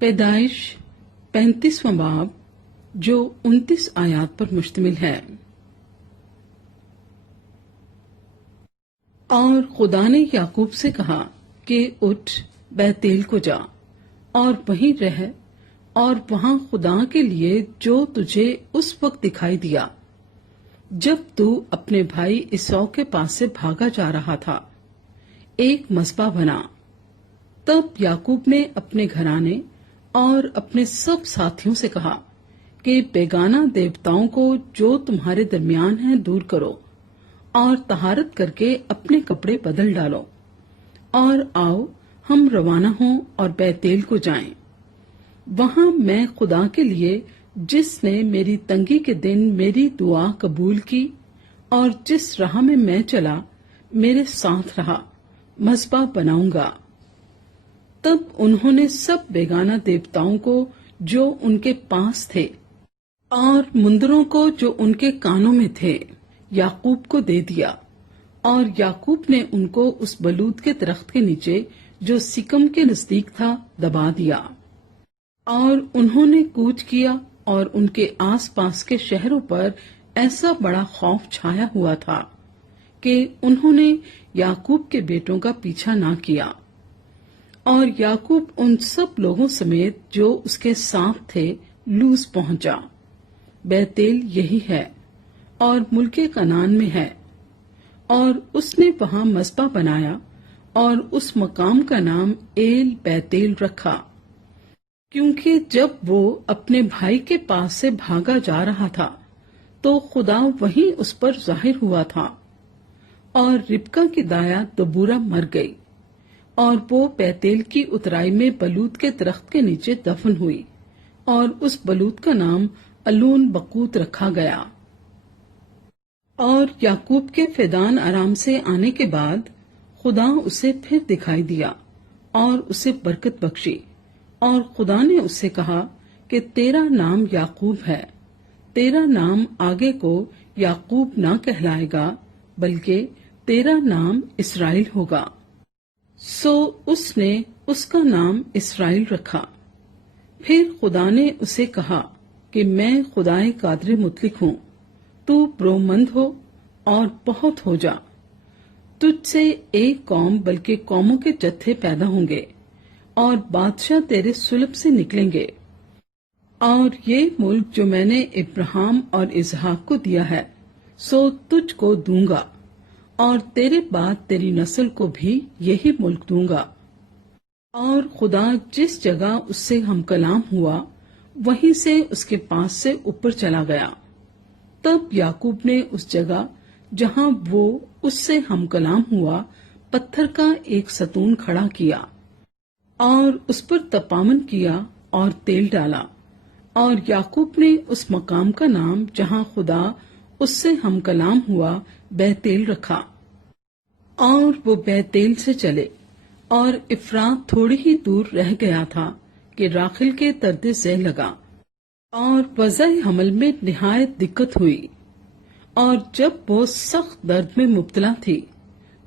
پیدائش 35واں باب جو 29 آیات پر مشتمل ہے۔ اور خدا نے یعقوب سے کہا کہ اٹھ بیتیل کو جا اور وہیں رہ، اور وہاں خدا کے لیے جو تجھے اس وقت دکھائی دیا جب تو اپنے بھائی عیسو کے پاس سے بھاگا جا رہا تھا، ایک مذبح بنا۔ تب یعقوب نے اپنے گھرانے اور اپنے سب ساتھیوں سے کہا کہ بیگانہ دیوتاؤں کو جو تمہارے درمیان ہیں دور کرو، اور طہارت کر کے اپنے کپڑے بدل ڈالو، اور آؤ ہم روانہ ہوں اور بیتیل کو جائیں۔ وہاں میں خدا کے لیے جس نے میری تنگی کے دن میری دعا قبول کی اور جس راہ میں میں چلا میرے ساتھ رہا، مذبح بناؤں گا۔ تب انہوں نے سب بیگانہ دیوتاؤں کو جو ان کے پاس تھے اور مندروں کو جو ان کے کانوں میں تھے یعقوب کو دے دیا، اور یعقوب نے ان کو اس بلوت کے درخت کے نیچے جو سکم کے نزدیک تھا دبا دیا۔ اور انہوں نے کوچ کیا، اور ان کے آس پاس کے شہروں پر ایسا بڑا خوف چھایا ہوا تھا کہ انہوں نے یعقوب کے بیٹوں کا پیچھا نہ کیا۔ اور یعقوب ان سب لوگوں سمیت جو اس کے ساتھ تھے لوز پہنچا۔ بیتیل یہی ہے اور ملک کنعان میں ہے، اور اس نے وہاں مذبح بنایا اور اس مقام کا نام ایل بیتیل رکھا، کیونکہ جب وہ اپنے بھائی کے پاس سے بھاگا جا رہا تھا تو خدا وہیں اس پر ظاہر ہوا تھا۔ اور ربکا کی دایا دبورہ مر گئی، اور وہ بیتیل کی اترائی میں بلوت کے درخت کے نیچے دفن ہوئی، اور اس بلوت کا نام الون بقوت رکھا گیا۔ اور یعقوب کے فیدان آرام سے آنے کے بعد خدا اسے پھر دکھائی دیا اور اسے برکت بخشی، اور خدا نے اس سے کہا کہ تیرا نام یعقوب ہے، تیرا نام آگے کو یعقوب نہ کہلائے گا بلکہ تیرا نام اسرائیل ہوگا۔ سو اس نے اس کا نام اسرائیل رکھا۔ پھر خدا نے اسے کہا کہ میں خدائے قادر مطلق ہوں، تو برومند ہو اور بہت ہو جا، تجھ سے ایک قوم بلکہ قوموں کے جتھے پیدا ہوں گے، اور بادشاہ تیرے صلب سے نکلیں گے، اور یہ ملک جو میں نے ابراہیم اور اسحاق کو دیا ہے سو تجھ کو دوں گا، اور تیرے بعد تیری نسل کو بھی یہی ملک دوں گا۔ اور خدا جس جگہ اس سے ہم کلام ہوا وہیں سے اس کے پاس سے اوپر چلا گیا۔ تب یعقوب نے اس جگہ جہاں وہ اس سے ہم کلام ہوا پتھر کا ایک ستون کھڑا کیا، اور اس پر تپامن کیا اور تیل ڈالا، اور یعقوب نے اس مقام کا نام جہاں خدا اس سے ہم کلام ہوا بیتیل رکھا۔ اور وہ بیتیل سے چلے، اور افرات تھوڑی ہی دور رہ گیا تھا کہ راخل کے درد ذیل لگا، اور وضع حمل میں نہایت دقت ہوئی، اور جب وہ سخت درد میں مبتلا تھی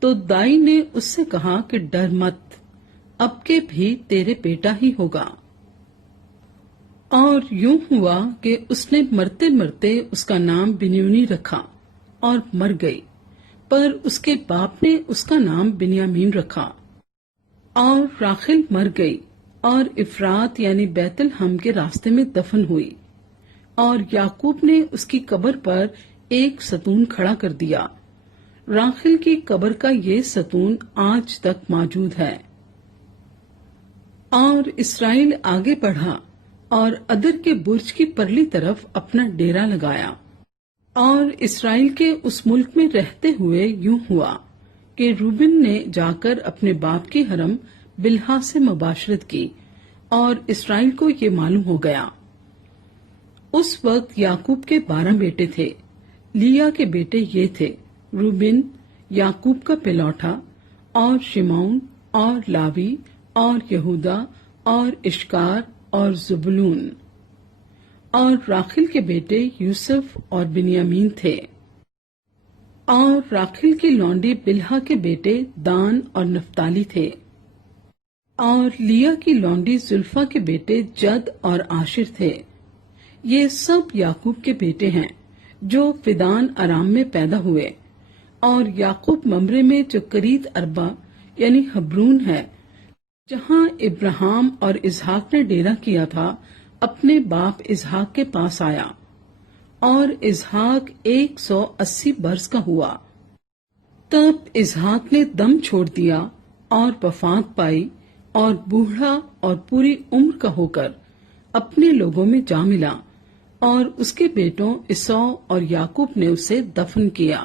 تو دائی نے اس سے کہا کہ ڈر مت، اب کے بھی تیرے بیٹا ہی ہوگا۔ اور یوں ہوا کہ اس نے مرتے مرتے اس کا نام بنیونی رکھا، اور مر گئی، پر اس کے باپ نے اس کا نام بنیامین رکھا۔ اور راخل مر گئی اور افرات یعنی بیت الحم کے راستے میں دفن ہوئی، اور یعقوب نے اس کی قبر پر ایک ستون کھڑا کر دیا۔ راخل کی قبر کا یہ ستون آج تک موجود ہے۔ اور اسرائیل آگے بڑھا اور ادر کے برج کی پرلی طرف اپنا ڈیرا لگایا۔ اور اسرائیل کے اس ملک میں رہتے ہوئے یوں ہوا کہ روبن نے جا کر اپنے باپ کی حرم بلہا سے مباشرت کی، اور اسرائیل کو یہ معلوم ہو گیا۔ اس وقت یعقوب کے 12 بیٹے تھے۔ لیا کے بیٹے یہ تھے: روبن یعقوب کا پلوٹا، اور شمعون اور لاوی اور یہودا اور اشکار اور زبولون۔ اور راخل کے بیٹے یوسف اور بنیامین تھے۔ اور راخل کی لونڈی بلہا کے بیٹے دان اور نفتالی تھے۔ اور لیا کی لونڈی زلفا کے بیٹے جد اور عاشر تھے۔ یہ سب یعقوب کے بیٹے ہیں جو فدان ارام میں پیدا ہوئے، اور یعقوب ممرے میں جو کرید اربا یعنی حبرون ہے، جہاں ابراہیم اور اسحاق نے ڈیرا کیا تھا، اپنے باپ اسحاق کے پاس آیا، اور اسحاق 180 برس کا ہوا۔ تب اسحاق نے دم چھوڑ دیا اور وفات پائی، اور بوڑھا اور پوری عمر کا ہو کر اپنے لوگوں میں جا ملا، اور اس کے بیٹوں عیسو اور یعقوب نے اسے دفن کیا۔